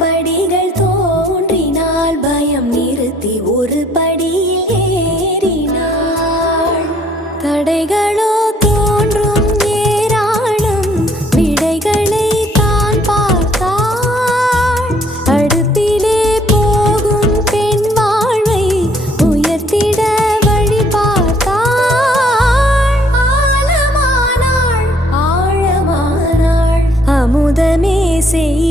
படிகள் தோன்றினால் பயம் நிறுத்தி ஒரு படியில் ஏறினாள். தடைகளோ தோன்றும் ஏராளம், விடைகளை தான் பார்த்தாள். அடுப்பிலே போகும் பெண் வாழ்வை உயர்த்திட வழி பார்த்தாள். ஆழமானாள், ஆழமானாள், அமுதமே செய்